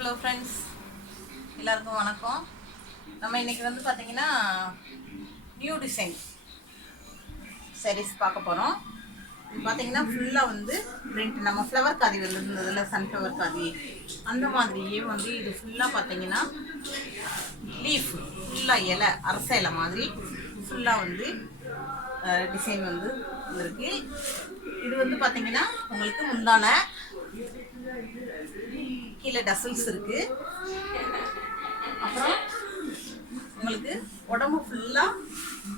Hello friends, எல்லாருக்கும் வணக்கம். நம்ம இன்றைக்கி வந்து பார்த்திங்கன்னா நியூ டிசைன் சாரீஸ் பார்க்க போகிறோம். இது பார்த்திங்கன்னா ஃபுல்லாக வந்து பிரிண்ட் நம்ம ஃப்ளவர் காதி இருந்ததில் சன்ஃப்ளவர் காதி அந்த மாதிரியே வந்து இது ஃபுல்லாக பார்த்திங்கன்னா லீஃப் ஃபுல்லாக இலை அரச இலை மாதிரி ஃபுல்லாக வந்து டிசைன் வந்து இருக்குது. இது வந்து பார்த்திங்கன்னா உங்களுக்கு முந்தான கீழே டசல்ஸ் இருக்கு. அப்புறம் உங்களுக்கு உடம்பு ஃபுல்லா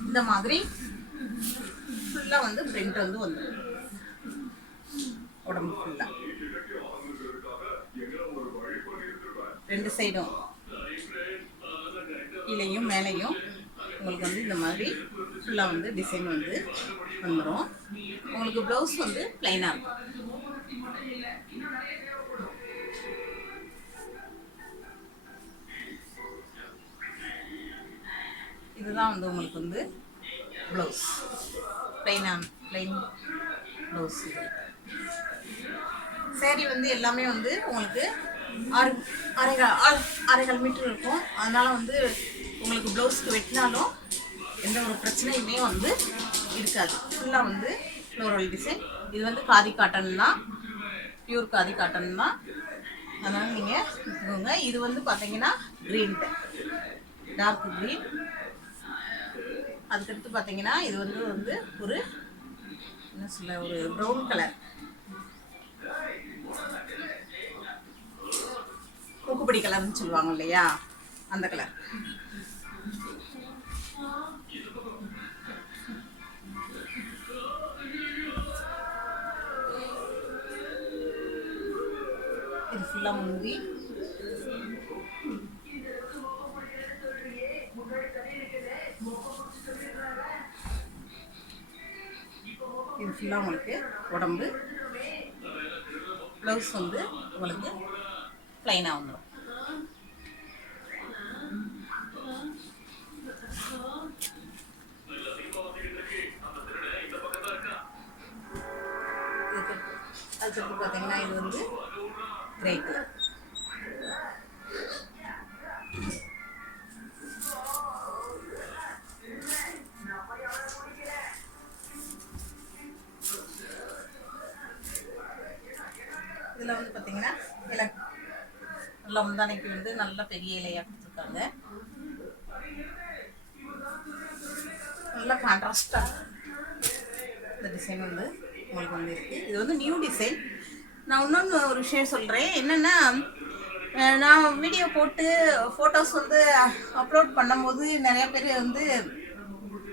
இந்த மாதிரி ஃபுல்லா வந்து பிரிண்ட் வந்து வந்துடும். உடம்பு ஃபுல்லா ரெண்டு சைடும் கீழேயும் மேலேயும் உங்களுக்கு வந்து இந்த மாதிரி ஃபுல்லா வந்து டிசைன் வந்து வந்துடும். உங்களுக்கு ப்ளவுஸ் வந்து பிளைனா இருக்கும். இதுதான் வந்து உங்களுக்கு வந்து ப்ளவுஸ், பிளைன் ப்ளவுஸ். சேரீ வந்து எல்லாமே வந்து உங்களுக்கு அரைகால் மீட்டர் இருக்கும். அதனால் வந்து உங்களுக்கு ப்ளவுஸ்க்கு வெட்டினாலும் எந்த ஒரு பிரச்சனையுமே வந்து இருக்காது. ஃபுல்லாக வந்து ஃப்ளோரல் டிசைன். இது வந்து காதி காட்டன் தான், பியூர் காதி காட்டன் தான். அதனால் நீங்கள் எடுத்துக்கோங்க. இது வந்து பார்த்தீங்கன்னா க்ரீன், டார்க் க்ரீன். அதுக்கடுத்து பார்த்தீங்கன்னா இது வந்து ஒரு என்ன சொல்ல, ஒரு ப்ரௌன் கலர், மூக்குப்படி கலர்னு சொல்லுவாங்க இல்லையா, அந்த கலர். இது ஃபுல்லாக முந்தி இது ஃபுல்லாக உங்களுக்கு உடம்பு. ப்ளவுஸ் வந்து உங்களுக்கு ப்ளைனாக வந்துடும். அதுக்கப்புறம் பார்த்தீங்கன்னா இது வந்து கிரே கலர். இதில் வந்து பார்த்தீங்கன்னா நல்ல முந்தானைக்கு வந்து நல்ல பெரிய இலையாக கொடுத்துருக்காங்க. நல்லா கான்ட்ராஸ்டாக இந்த டிசைன் வந்து உங்களுக்கு வந்து இருக்குது. இது வந்து நியூ டிசைன். நான் இன்னொன்று ஒரு விஷயம் சொல்கிறேன். என்னென்னா, நான் வீடியோ போட்டு ஃபோட்டோஸ் வந்து அப்லோட் பண்ணும்போது நிறையா பேர் வந்து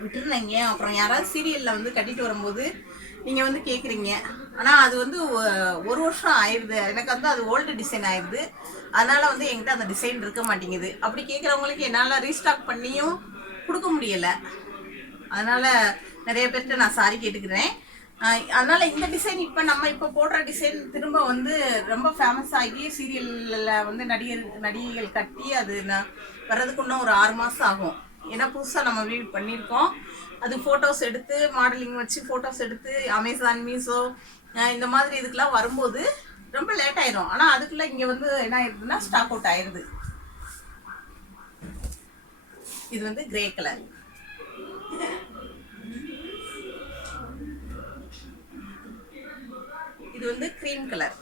விட்டுருந்தீங்க. அப்புறம் யாராவது சீரியலில் வந்து கட்டிட்டு வரும்போது நீங்கள் வந்து கேட்குறீங்க. ஆனால் அது வந்து 1 வருஷம் ஆயிடுது. எனக்கு வந்து அது ஓல்டு டிசைன் ஆயிடுது. அதனால் வந்து என்கிட்ட அந்த டிசைன் இருக்க மாட்டேங்குது. அப்படி கேட்குறவங்களுக்கு என்னால் ரீஸ்டாக் பண்ணியும் கொடுக்க முடியலை. அதனால் நிறைய பேர்கிட்ட நான் சாரி கேட்டுக்கிறேன். அதனால் இந்த டிசைன் இப்போ போடுற டிசைன் திரும்ப வந்து ரொம்ப ஃபேமஸ் ஆகி சீரியலில் வந்து நடிகைகள் கட்டி அது வர்றதுக்கு இன்னும் ஒரு 6 மாதம் ஆகும். ஏன்னா புதுசாக நம்ம வீடு பண்ணியிருக்கோம். அது ஃபோட்டோஸ் எடுத்து மாடலிங் வச்சு ஃபோட்டோஸ் எடுத்து அமேசான், மீஷோ இந்த மாதிரி இதுக்கெலாம் வரும்போது ரொம்ப லேட் ஆயிரும். ஆனால் அதுக்குள்ளே இங்கே வந்து என்ன ஆயிடுதுன்னா ஸ்டாக் அவுட் ஆயிடுது. இது வந்து கிரே கலர். இது வந்து க்ரீம் கலர்.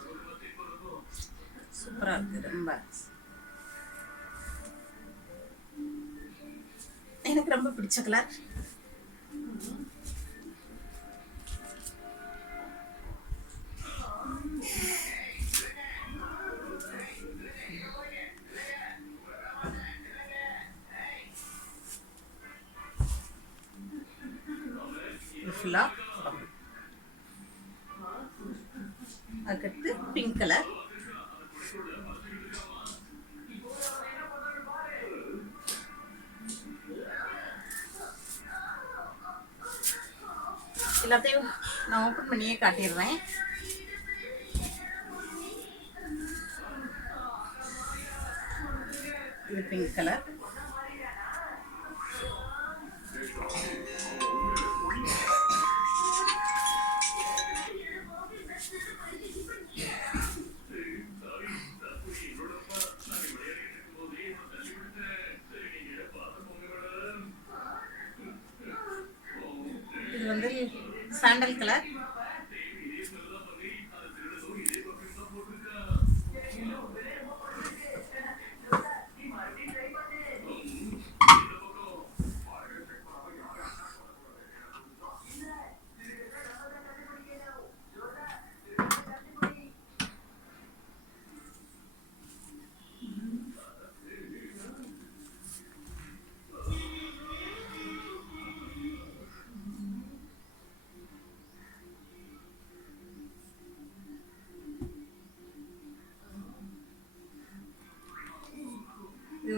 சூப்பராக இருக்குது. ரொம்ப எனக்கு ரொம்ப பிடிச்ச கலர். இது ஃபுல்லாக உடம்பு. அதுக்கடுத்து பிங்க் கலர். எல்லாத்தையும் நான் ஓப்பன் பண்ணியே காட்டிடுறேன். இது பிங்க் கலர்.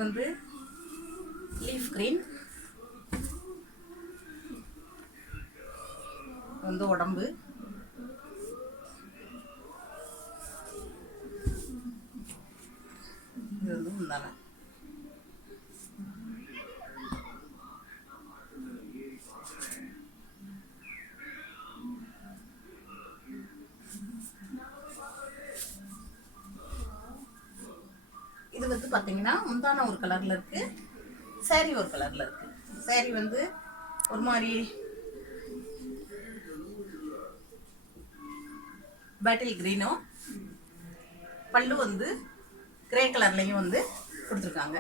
வந்து லீஃப் கிரீன், வந்து உடம்பு, இது வந்து முந்தானை. இது வந்து பார்த்தீங்கன்னா முந்தான ஒரு கலரில் இருக்குது, சாரீ ஒரு கலரில் இருக்குது. சாரீ வந்து ஒரு மாதிரி பாட்டில் க்ரீனும், பல்லு வந்து கிரே கலர்லேயும் வந்து கொடுத்துருக்காங்க.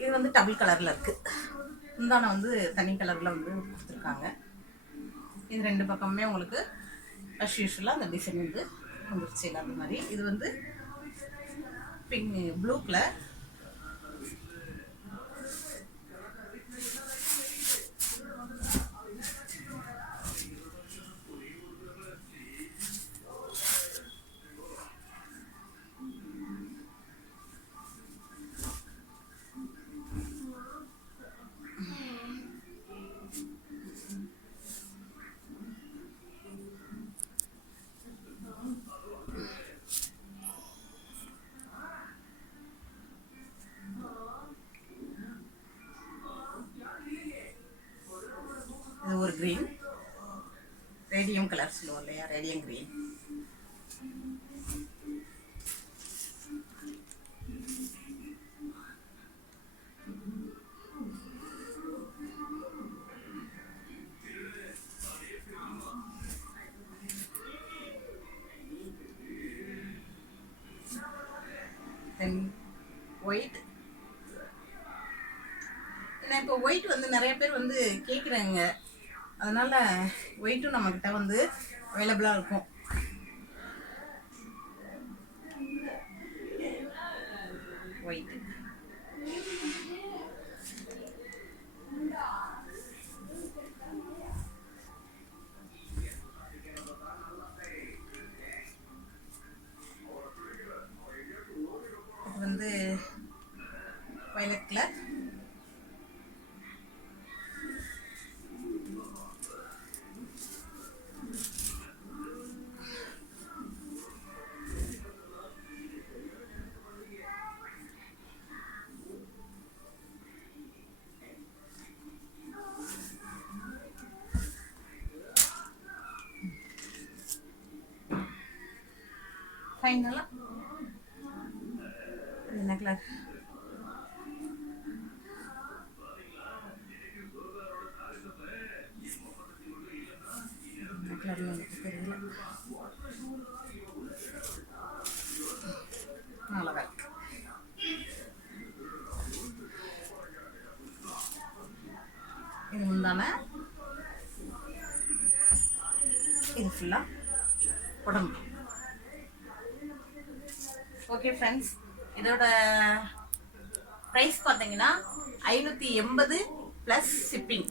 இது வந்து டபுள் கலரில் இருக்குது. முந்தானை வந்து தனி கலரில் வந்து கொடுத்துருக்காங்க. இது ரெண்டு பக்கமுமே உங்களுக்கு அஸ் யூஷுவலாக அந்த டிசைன் வந்து வந்துருச்சு அந்த மாதிரி. இது வந்து பிங்க் ப்ளூ கலர், இது ஒரு க்ரீன், ரேடியம் கலர் சொல்லுவோம் இல்லையா, ரேடியம் க்ரீன். தென் ஒயிட். ஏன்னா இப்போ ஒயிட் வந்து நிறைய பேர் வந்து கேட்குறாங்க, அதனால் ஒயிட்டும் நம்மக்கிட்ட வந்து அவைலபிளாக இருக்கும். ஒயிட், இது வந்து வயலட் கலர், ஃபைனலாக என்ன கலர், கலர் எனக்கு தெரியல, அவ்வளோதான். இது முந்தான, இது ஃபுல்லாக உடம்பு. ஓகே ஃப்ரெண்ட்ஸ், இதோட ப்ரைஸ் பார்த்தீங்கன்னா 580 + ஷிப்பிங்.